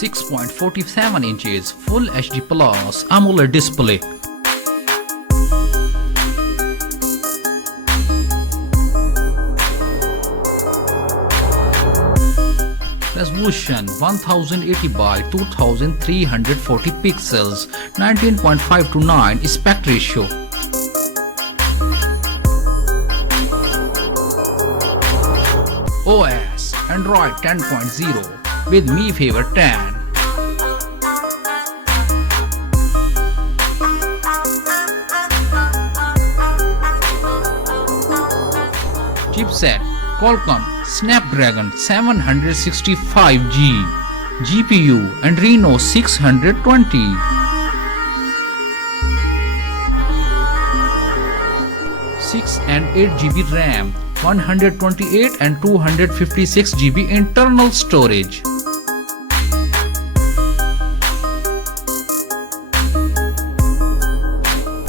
6.47 inches Full HD Plus AMOLED display. Resolution 1080 by 2340 pixels, 19.5 to 9 aspect ratio. OS Android 10.0 with Mi Favor 10. Chipset Qualcomm Snapdragon 765G, GPU Adreno 620. 6 and 8 GB RAM, 128 and 256 GB internal storage.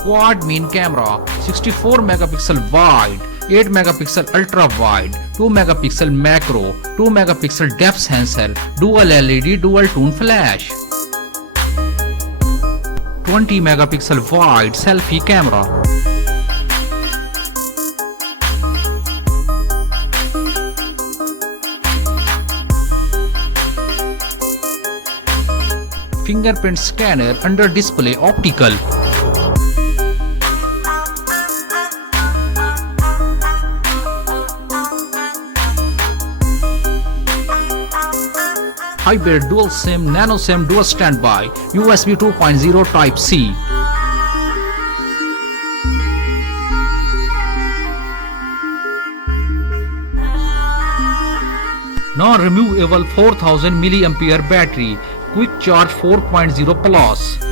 Quad main camera, 64 megapixel wide, 8 megapixel ultra wide, 2 megapixel macro, 2 megapixel depth sensor, dual LED dual tone flash. 20 megapixel wide selfie camera. Fingerprint scanner under display optical. Hybrid dual SIM nano SIM dual standby USB 2.0 Type C. Non-removable 4000 mAh battery, quick charge 4.0 plus.